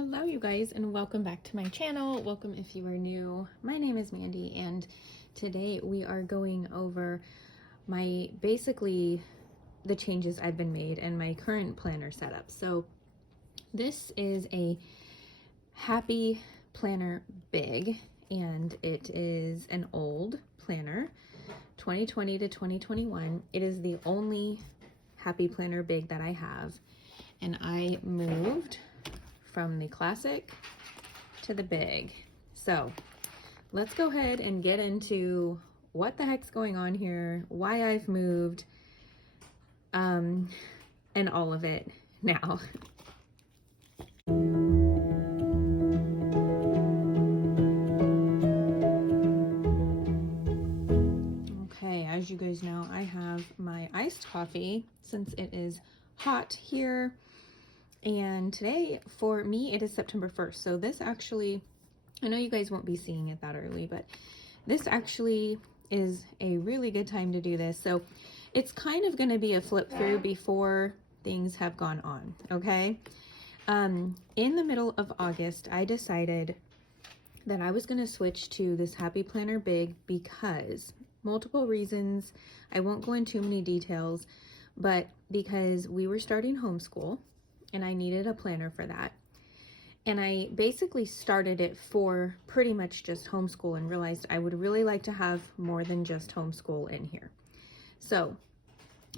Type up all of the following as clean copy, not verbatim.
Hello you guys, and welcome back to my channel. Welcome if you are new. My name is Mandy, and today we are going over basically the changes I've been made and my current planner setup. So this is a Happy Planner Big, and it is an old planner, 2020 to 2021. It is the only Happy Planner Big that I have, and I moved from the classic to the big. So let's go ahead and get into what the heck's going on here, why I've moved, and all of it now. Okay, as you guys know, I have my iced coffee since it is hot here. And today, for me, it is September 1st. So this actually, I know you guys won't be seeing it that early, but this actually is a really good time to do this. So it's kind of going to be a flip through before things have gone on, okay? In the middle of August, I decided that I was going to switch to this Happy Planner Big because multiple reasons. I won't go into too many details, but because we were starting homeschool, and I needed a planner for that. And I basically started it for pretty much just homeschool and realized I would really like to have more than just homeschool in here. So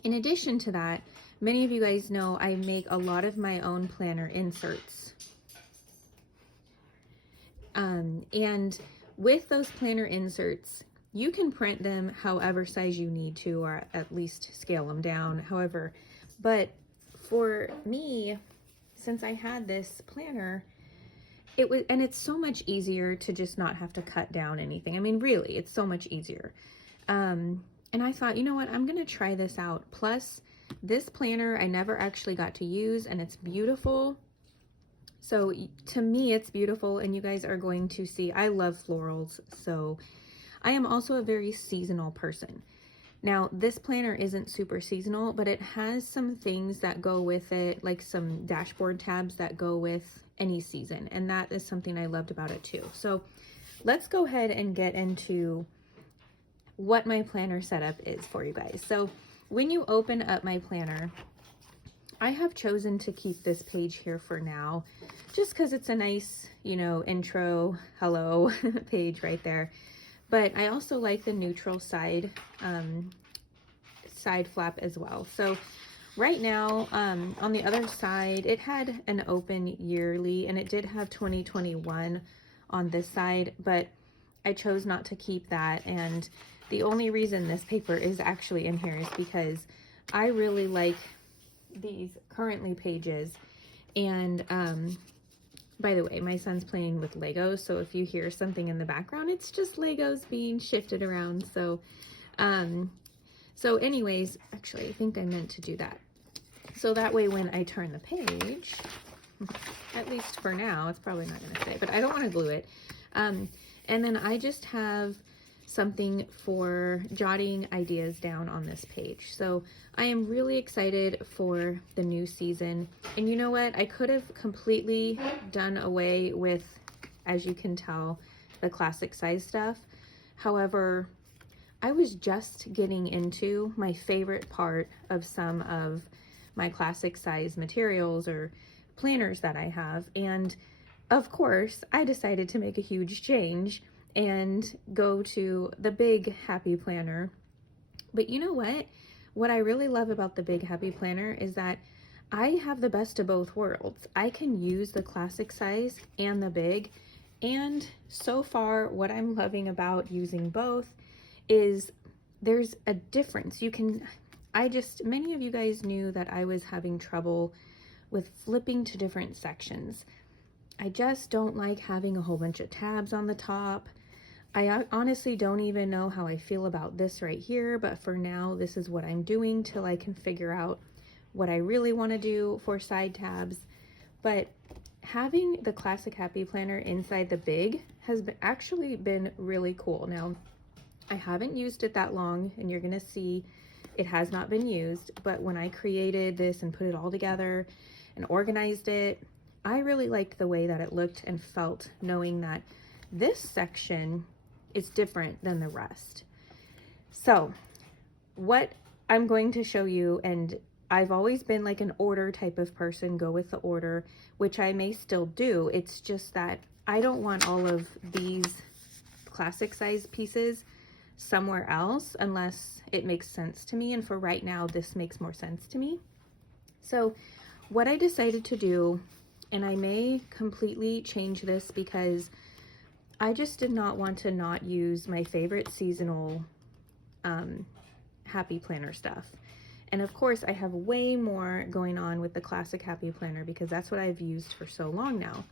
in addition to that, many of you guys know I make a lot of my own planner inserts. And with those planner inserts, you can print them however size you need to, or at least scale them down, however, but for me, since I had this planner, and it's so much easier to just not have to cut down anything. I mean, really, it's so much easier. And I thought, you know what, I'm gonna try this out. Plus, this planner I never actually got to use, and it's beautiful. So to me, it's beautiful, and you guys are going to see, I love florals, so I am also a very seasonal person. Now, this planner isn't super seasonal, but it has some things that go with it, like some dashboard tabs that go with any season. And that is something I loved about it too. So let's go ahead and get into what my planner setup is for you guys. So when you open up my planner, I have chosen to keep this page here for now, just because it's a nice, intro, hello page right there. But I also like the neutral side flap as well. So right now, on the other side, it had an open yearly, and it did have 2021 on this side, but I chose not to keep that. And the only reason this paper is actually in here is because I really like these currently pages. And by the way, my son's playing with Legos, so if you hear something in the background, it's just Legos being shifted around. So anyways, actually, I think I meant to do that. So that way when I turn the page, at least for now, it's probably not going to stay, but I don't want to glue it. And then I just have something for jotting ideas down on this page. So I am really excited for the new season. And you know what? I could have completely done away with, as you can tell, the classic size stuff. However, I was just getting into my favorite part of some of my classic size materials or planners that I have. And of course, I decided to make a huge change and go to the big Happy Planner. But you know what? What I really love about the big Happy Planner is that I have the best of both worlds. I can use the classic size and the big. And so far, what I'm loving about using both is there's a difference. Many of you guys knew that I was having trouble with flipping to different sections. I just don't like having a whole bunch of tabs on the top. I honestly don't even know how I feel about this right here, but for now, this is what I'm doing till I can figure out what I really want to do for side tabs. But having the classic Happy Planner inside the big has actually been really cool. Now, I haven't used it that long, and you're going to see it has not been used, but when I created this and put it all together and organized it, I really liked the way that it looked and felt, knowing that this section is different than the rest. So what I'm going to show you, and I've always been like an order type of person, go with the order, which I may still do. It's just that I don't want all of these classic size pieces somewhere else unless it makes sense to me. And for right now, this makes more sense to me. So what I decided to do, and I may completely change this because I just did not want to not use my favorite seasonal Happy Planner stuff. And of course, I have way more going on with the classic Happy Planner because that's what I've used for so long now.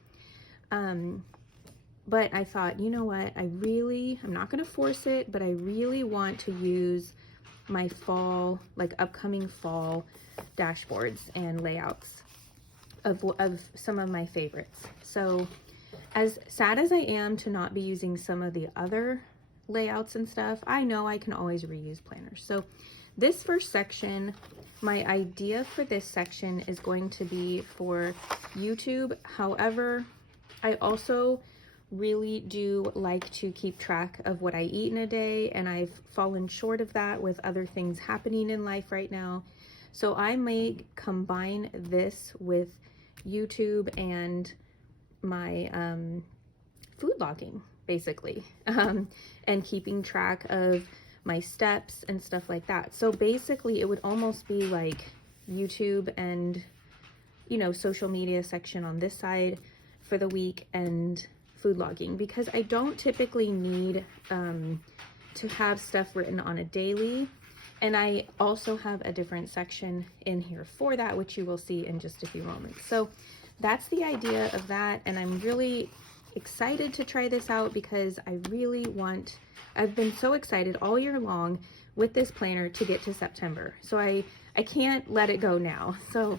But I thought, you know what, I'm not going to force it, but I really want to use my fall, like upcoming fall dashboards and layouts of some of my favorites. So as sad as I am to not be using some of the other layouts and stuff, I know I can always reuse planners. So this first section, my idea for this section is going to be for YouTube. However, I also really do like to keep track of what I eat in a day, and I've fallen short of that with other things happening in life right now. So I may combine this with YouTube and my food logging, basically, and keeping track of my steps and stuff like that. So basically it would almost be like YouTube and, you know, social media section on this side for the week and food logging, because I don't typically need to have stuff written on a daily. And I also have a different section in here for that, which you will see in just a few moments. So that's the idea of that. And I'm really excited to try this out because I've been so excited all year long with this planner to get to September. So I can't let it go now. So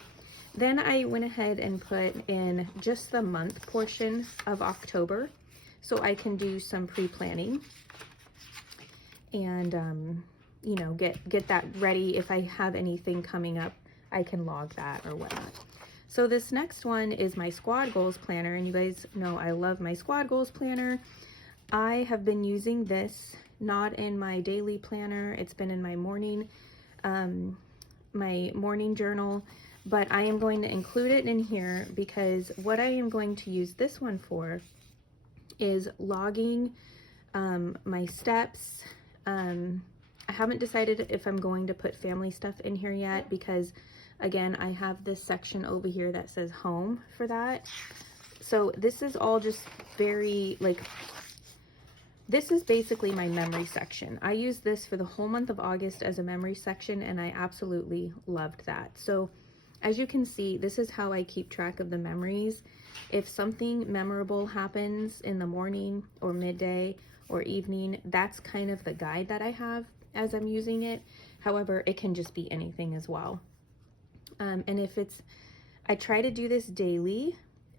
then I went ahead and put in just the month portion of October so I can do some pre-planning and, you know, get that ready. If I have anything coming up, I can log that or whatnot. So this next one is my squad goals planner, and you guys know I love my squad goals planner. I have been using this not in my daily planner. It's been in my morning journal, but I am going to include it in here because what I am going to use this one for is logging my steps. I haven't decided if I'm going to put family stuff in here yet because, again, I have this section over here that says home for that. So this is all just very, like, this is basically my memory section. I used this for the whole month of August as a memory section, and I absolutely loved that. So as you can see, this is how I keep track of the memories. If something memorable happens in the morning or midday or evening, that's kind of the guide that I have as I'm using it. However, it can just be anything as well. And I try to do this daily,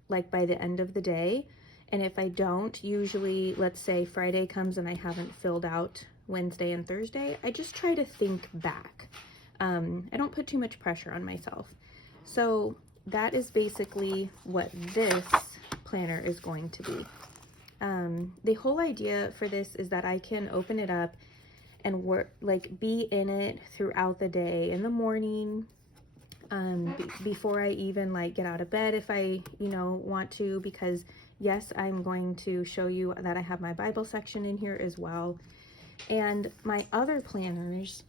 like by the end of the day. And if I don't, usually, let's say Friday comes and I haven't filled out Wednesday and Thursday, I just try to think back. I don't put too much pressure on myself. So that is basically what this planner is going to be. The whole idea for this is that I can open it up and work, like be in it throughout the day, in the morning, before I even like get out of bed if I, you know, want to, because yes, I'm going to show you that I have my Bible section in here as well. And my other planners,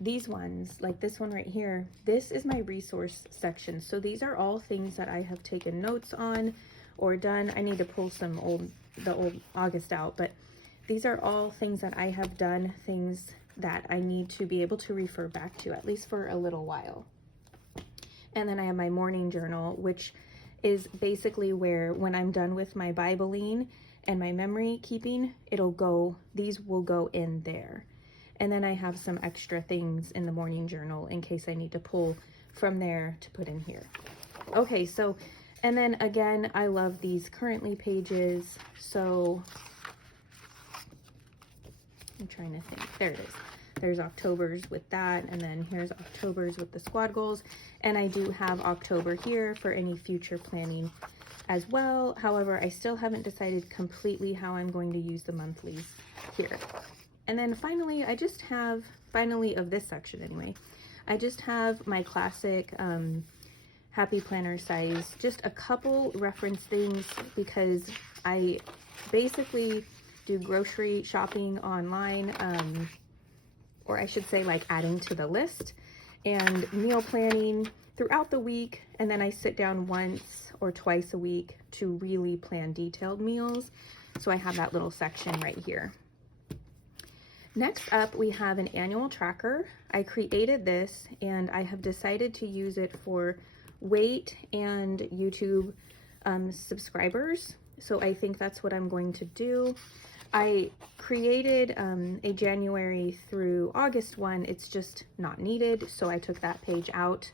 these ones, like this one right here, this is my resource section. So these are all things that I have taken notes on or done. I need to pull the old August out, but these are all things that I have done, things that I need to be able to refer back to, at least for a little while. And then I have my morning journal, which is basically where, when I'm done with my Bibling and my memory keeping, these will go in there. And then I have some extra things in the morning journal in case I need to pull from there to put in here. Okay, so, and then again, I love these currently pages. So I'm trying to think, there it is. there's Octobers with that, and then here's Octobers with the squad goals. And I do have October here for any future planning as well. However, I still haven't decided completely how I'm going to use the monthlies here. And then finally, I just have, finally of this section anyway, I just have my classic Happy Planner size, just a couple reference things because I basically do grocery shopping online, or I should say like adding to the list, and meal planning throughout the week, and then I sit down once or twice a week to really plan detailed meals. So I have that little section right here. Next up, we have an annual tracker. I created this and I have decided to use it for weight and YouTube subscribers. So I think that's what I'm going to do. I created a January through August one. It's just not needed. So I took that page out,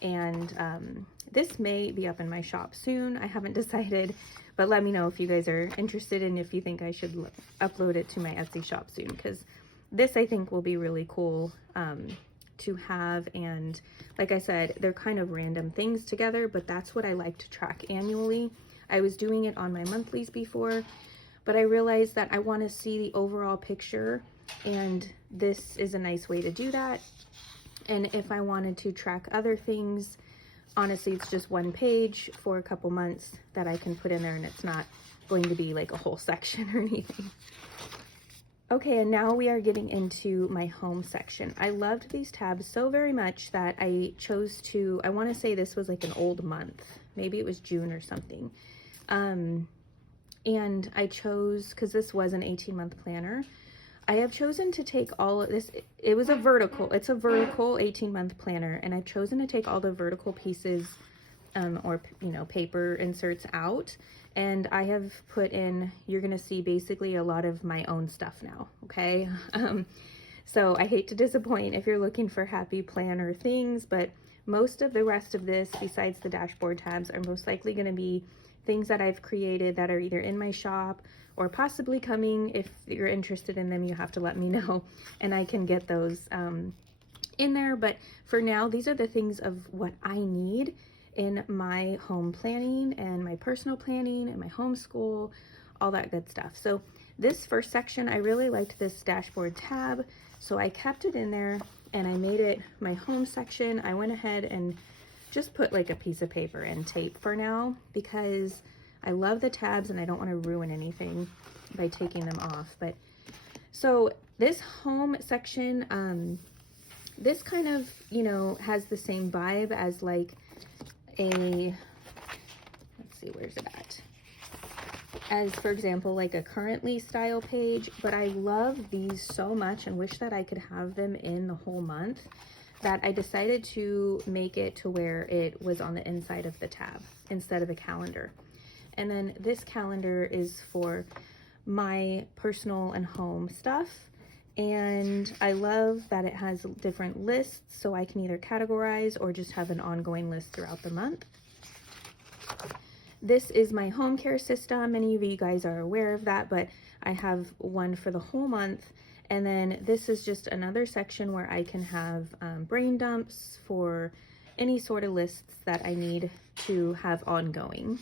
and this may be up in my shop soon. I haven't decided, but let me know if you guys are interested and if you think I should upload it to my Etsy shop soon, because this I think will be really cool to have. And like I said, they're kind of random things together, but that's what I like to track annually. I was doing it on my monthlies before, but I realized that I want to see the overall picture, and this is a nice way to do that. And if I wanted to track other things, honestly, it's just one page for a couple months that I can put in there, and it's not going to be like a whole section or anything. Okay, and now we are getting into my home section. I loved these tabs so very much that I chose to, I want to say this was like an old month. Maybe it was June or something. And I chose, because this was an 18-month planner, I have chosen to take all of this. It was a vertical, it's a vertical 18-month planner, and I've chosen to take all the vertical pieces or, you know, paper inserts out. And I have put in, you're going to see basically a lot of my own stuff now. Okay. So I hate to disappoint if you're looking for happy planner things, but most of the rest of this, besides the dashboard tabs, are most likely going to be things that I've created that are either in my shop or possibly coming. If you're interested in them, you have to let me know and I can get those in there. But for now, these are the things of what I need in my home planning and my personal planning and my homeschool, all that good stuff. So this first section, I really liked this dashboard tab, so I kept it in there and I made it my home section. I went ahead and just put like a piece of paper and tape for now because I love the tabs and I don't want to ruin anything by taking them off. But so this home section, this kind of, you know, has the same vibe as like a, let's see, where's it at? As for example, like a currently style page, but I love these so much and wish that I could have them in the whole month that I decided to make it to where it was on the inside of the tab instead of a calendar. And then this calendar is for my personal and home stuff. And I love that it has different lists, so I can either categorize or just have an ongoing list throughout the month. This is my home care system. Many of you guys are aware of that, but I have one for the whole month. And then this is just another section where I can have brain dumps for any sort of lists that I need to have ongoing.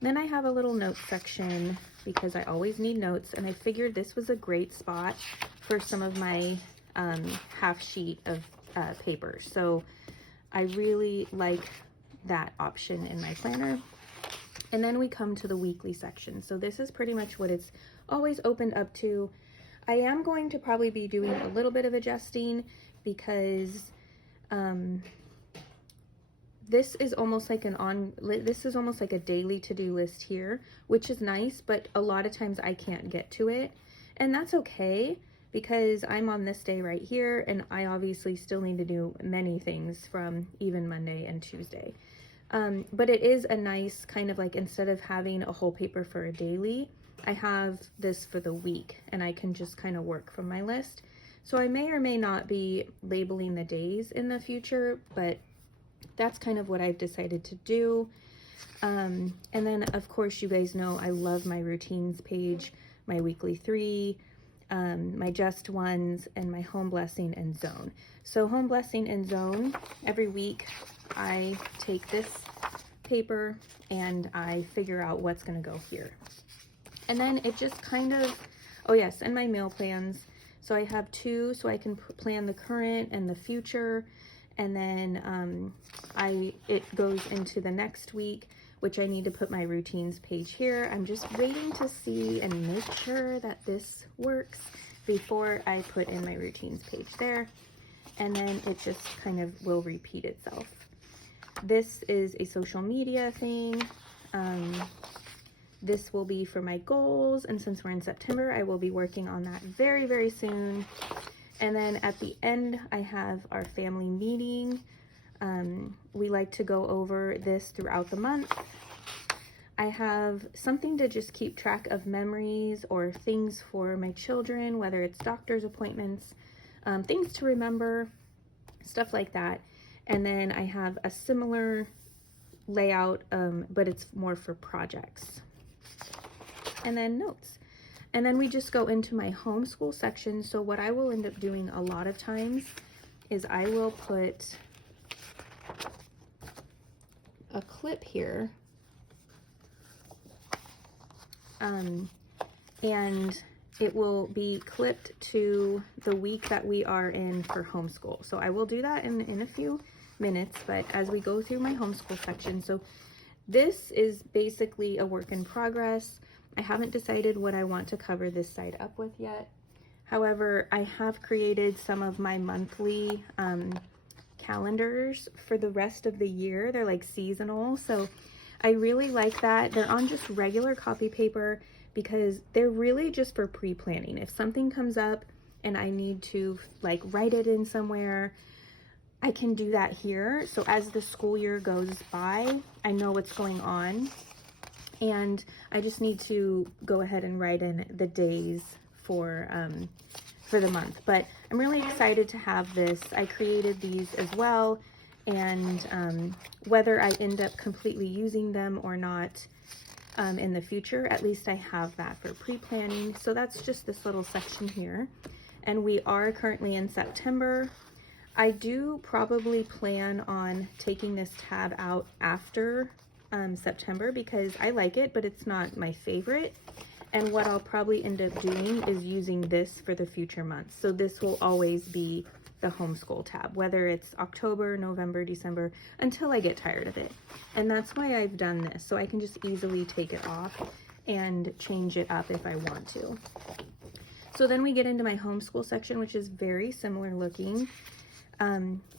Then I have a little notes section because I always need notes, and I figured this was a great spot for some of my half sheet of paper. So I really like that option in my planner. And then we come to the weekly section. So this is pretty much what it's always opened up to. I am going to probably be doing a little bit of adjusting because this is almost like a daily to-do list here, which is nice, but a lot of times I can't get to it. And that's okay because I'm on this day right here, and I obviously still need to do many things from even Monday and Tuesday. But it is a nice kind of like, instead of having a whole paper for a daily, I have this for the week, and I can just kind of work from my list. So I may or may not be labeling the days in the future, but that's kind of what I've decided to do. And then of course, you guys know I love my routines page, my weekly 3. my just ones, and my home blessing and zone. So home blessing and zone, every week I take this paper and I figure out what's going to go here. And then it just kind of, oh yes, and my meal plans. So I have two, so I can plan the current and the future. And then it goes into the next week, which I need to put my routines page here. I'm just waiting to see and make sure that this works before I put in my routines page there. And then it just kind of will repeat itself. This is a social media thing. This will be for my goals, and since we're in September, I will be working on that very, very soon. And then at the end, I have our family meeting. We like to go over this throughout the month. I have something to just keep track of memories or things for my children, whether it's doctor's appointments, things to remember, stuff like that. And then I have a similar layout, but it's more for projects. And then notes. And then we just go into my homeschool section. So what I will end up doing a lot of times is I will put a clip here. And it will be clipped to the week that we are in for homeschool. So I will do that in a few minutes, but as we go through my homeschool section, so this is basically a work in progress. I haven't decided what I want to cover this side up with yet. However, I have created some of my monthly calendars for the rest of the year. They're like seasonal, so I really like that. They're on just regular copy paper because they're really just for pre-planning. If something comes up and I need to like write it in somewhere, I can do that here. So as the school year goes by, I know what's going on, and I just need to go ahead and write in the days for the month. But I'm really excited to have this. I created these as well, and whether I end up completely using them or not in the future, at least I have that for pre-planning. So that's just this little section here. And we are currently in September. I do probably plan on taking this tab out after September because I like it, but it's not my favorite. And what I'll probably end up doing is using this for the future months. So this will always be the homeschool tab, whether it's October, November, December, until I get tired of it. And that's why I've done this. So I can just easily take it off and change it up if I want to. So then we get into my homeschool section, which is very similar looking.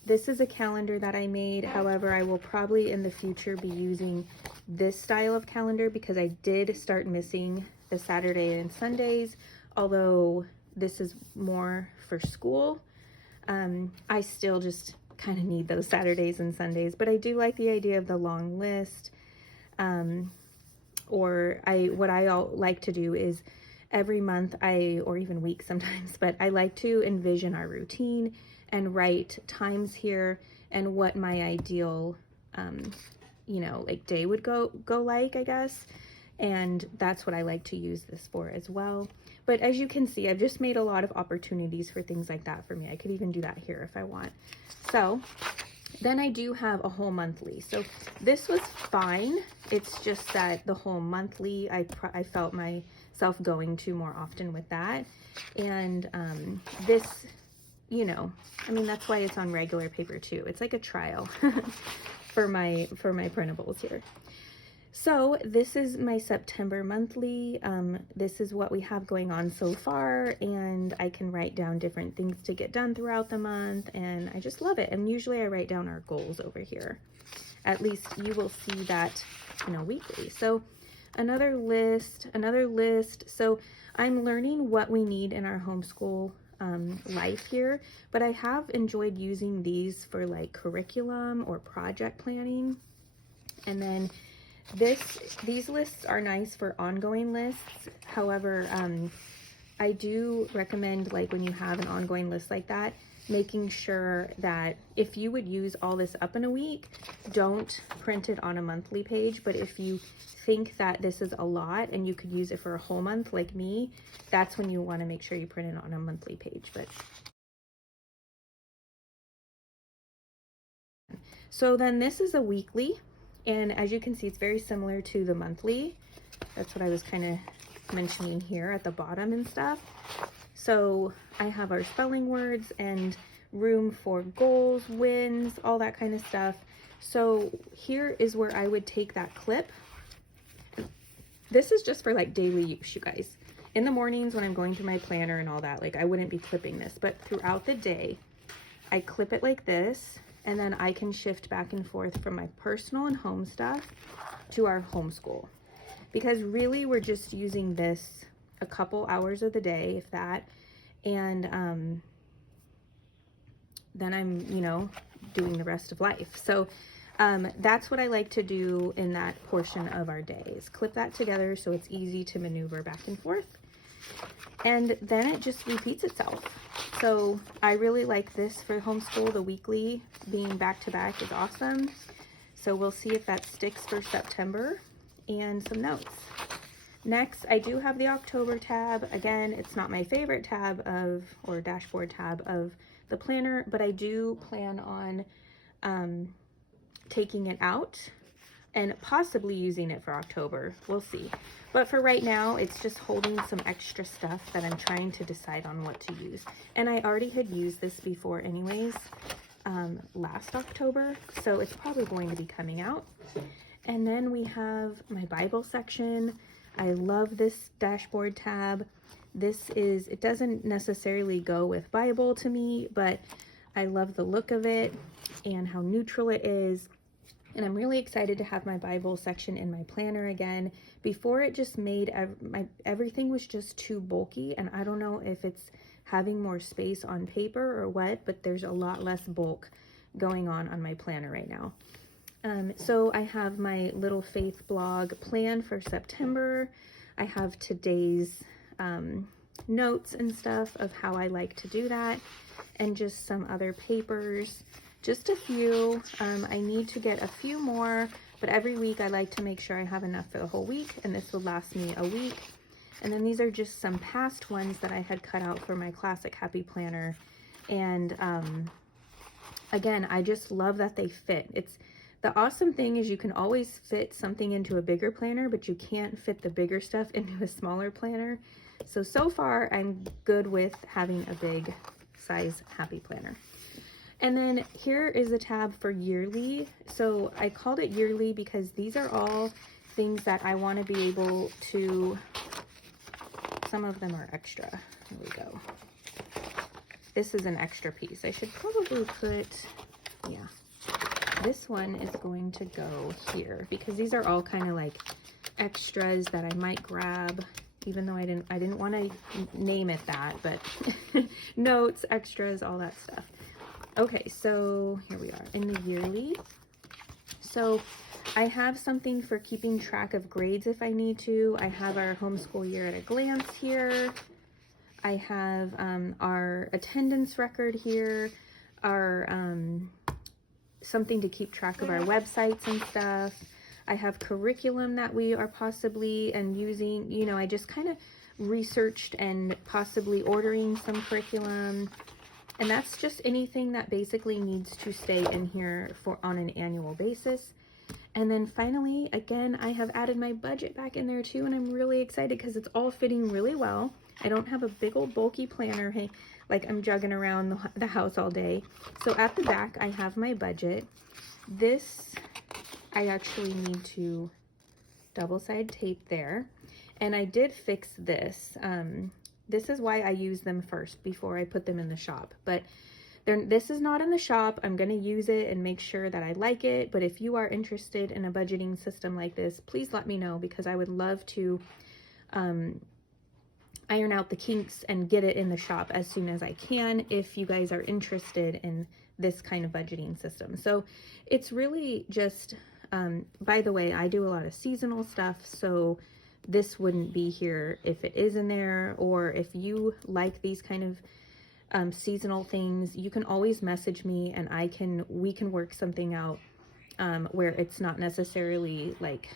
This is a calendar that I made. However, I will probably in the future be using this style of calendar because I did start missing the Saturday and Sundays, although this is more for school. I still just kind of need those Saturdays and Sundays, but I do like the idea of the long list. What I like to do is every month or even week sometimes, but I like to envision our routine and write times here and what my ideal, like day would go like, I guess. And that's what I like to use this for as well. But as you can see, I've just made a lot of opportunities for things like that for me. I could even do that here if I want. So then I do have a whole monthly. So this was fine. It's just that the whole monthly, I felt myself going to more often with that. And this, that's why it's on regular paper too. It's like a trial for my printables here. So this is my September monthly. This is what we have going on so far, and I can write down different things to get done throughout the month, and I just love it. And usually I write down our goals over here. At least you will see that, weekly. So another list. So I'm learning what we need in our homeschool life here, but I have enjoyed using these for like curriculum or project planning. And then these lists are nice for ongoing lists. However, I do recommend, like when you have an ongoing list like that, making sure that if you would use all this up in a week, don't print it on a monthly page. But if you think that this is a lot and you could use it for a whole month like me, that's when you want to make sure you print it on a monthly page. But so then this is a weekly, and as you can see, it's very similar to the monthly. That's what I was kind of mentioning here at the bottom and stuff. So I have our spelling words and room for goals, wins, all that kind of stuff. So here is where I would take that clip. This is just for like daily use, you guys. In the mornings when I'm going through my planner and all that, like I wouldn't be clipping this, but throughout the day, I clip it like this, and then I can shift back and forth from my personal and home stuff to our homeschool. Because really we're just using this a couple hours of the day, if that, and then I'm, you know, doing the rest of life. So that's what I like to do in that portion of our day, is clip that together so it's easy to maneuver back and forth. And then it just repeats itself. So I really like this for homeschool. The weekly being back to back is awesome. So we'll see if that sticks for September. And some notes. Next, I do have the October tab. Again, it's not my favorite tab of, or dashboard tab of the planner, but I do plan on taking it out and possibly using it for October. We'll see. But for right now, it's just holding some extra stuff that I'm trying to decide on what to use. And I already had used this before anyways, last October, so it's probably going to be coming out. And then we have my Bible section. I love this dashboard tab. This is, it doesn't necessarily go with Bible to me, but I love the look of it and how neutral it is. And I'm really excited to have my Bible section in my planner again. Before, it just made everything was just too bulky, and I don't know if it's having more space on paper or what, but there's a lot less bulk going on my planner right now. So I have my little faith blog plan for September. I have today's notes and stuff of how I like to do that, and just some other papers, just a few. I need to get a few more, but every week I like to make sure I have enough for the whole week, and this will last me a week. And then these are just some past ones that I had cut out for my classic happy planner. And again, I just love that they fit. The awesome thing is you can always fit something into a bigger planner, but you can't fit the bigger stuff into a smaller planner. So far I'm good with having a big size happy planner. And then here is a tab for yearly. So I called it yearly because these are all things that I want to be able to, some of them are extra. Here we go. This is an extra piece. I should probably put, yeah. This one is going to go here because these are all kind of like extras that I might grab, even though I didn't want to name it that, but notes, extras, all that stuff. Okay, so here we are in the yearly. So I have something for keeping track of grades if I need to. I have our homeschool year at a glance here. I have our attendance record here, our something to keep track of our websites and stuff. I have curriculum that we are possibly and using, you know, I just kind of researched and possibly ordering some curriculum. And that's just anything that basically needs to stay in here for on an annual basis. And then finally, again, I have added my budget back in there too, and I'm really excited because it's all fitting really well. I don't have a big old bulky planner, hey, like I'm jugging around the house all day. So at the back, I have my budget. This, I actually need to double-side tape there. And I did fix this. This is why I use them first before I put them in the shop. But this is not in the shop. I'm going to use it and make sure that I like it. But if you are interested in a budgeting system like this, please let me know, because I would love to iron out the kinks and get it in the shop as soon as I can if you guys are interested in this kind of budgeting system. So it's really just, by the way, I do a lot of seasonal stuff, so this wouldn't be here if it is in there, or if you like these kind of seasonal things, you can always message me and we can work something out where it's not necessarily like,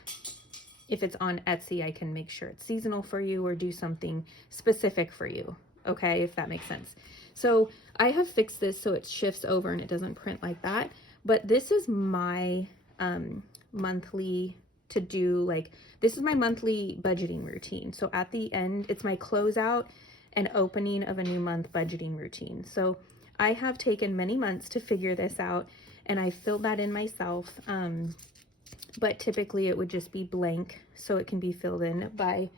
if it's on Etsy, I can make sure it's seasonal for you or do something specific for you. Okay, if that makes sense. So I have fixed this so it shifts over and it doesn't print like that. But this is my monthly to do, like, this is my monthly budgeting routine. So at the end, it's my closeout and opening of a new month budgeting routine. So I have taken many months to figure this out, and I filled that in myself. But typically it would just be blank, so it can be filled in by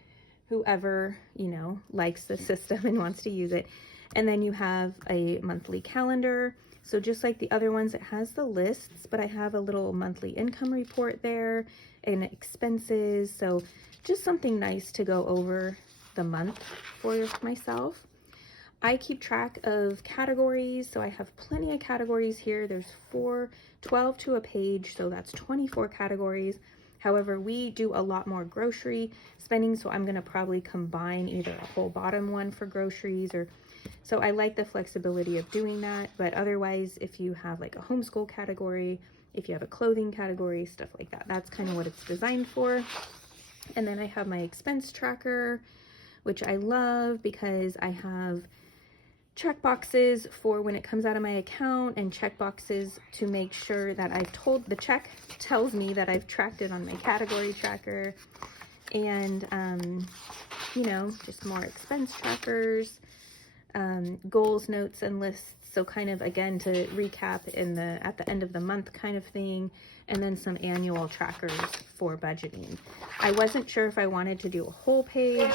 whoever, you know, likes the system and wants to use it. And then you have a monthly calendar. So just like the other ones, it has the lists, but I have a little monthly income report there and expenses. So just something nice to go over the month for myself. I keep track of categories, so I have plenty of categories here. There's 12 to a page, so that's 24 categories. However, we do a lot more grocery spending, so I'm gonna probably combine either a whole bottom one for groceries, or so I like the flexibility of doing that. But otherwise, if you have like a homeschool category, if you have a clothing category, stuff like that, that's kind of what it's designed for. And then I have my expense tracker, which I love because I have check boxes for when it comes out of my account, and check boxes to make sure that I've told, the check tells me that I've tracked it on my category tracker. And you know, just more expense trackers, goals, notes, and lists. So kind of, again, to recap at the end of the month kind of thing, and then some annual trackers for budgeting. I wasn't sure if I wanted to do a whole page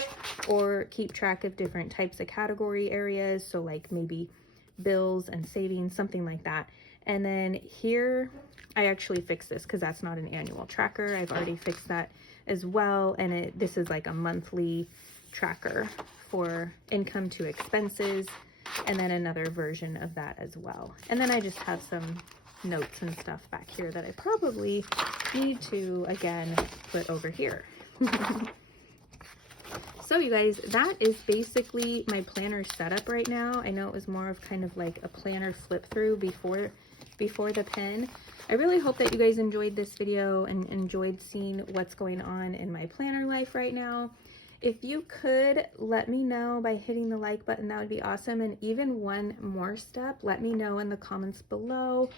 or keep track of different types of category areas. So like maybe bills and savings, something like that. And then here, I actually fixed this because that's not an annual tracker. I've already fixed that as well. And this is like a monthly tracker for income to expenses, and then another version of that as well. And then I just have some notes and stuff back here that I probably need to, again, put over here. So you guys, that is basically my planner setup right now. I know it was more of kind of like a planner flip through before the pen. I really hope that you guys enjoyed this video and enjoyed seeing what's going on in my planner life right now. If you could let me know by hitting the like button, that would be awesome. And even one more step, let me know in the comments below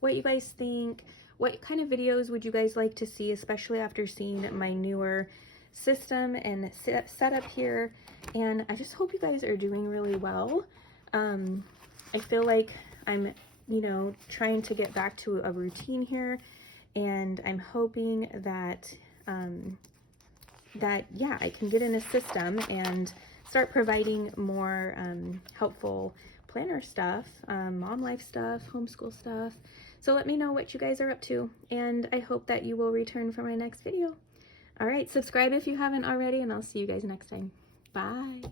what you guys think. What kind of videos would you guys like to see, especially after seeing my newer system and setup here. And I just hope you guys are doing really well. I feel like I'm, you know, trying to get back to a routine here, and I'm hoping that yeah, I can get in a system and start providing more helpful planner stuff, mom life stuff, homeschool stuff. So let me know what you guys are up to, and I hope that you will return for my next video. All right, subscribe if you haven't already, and I'll see you guys next time. Bye.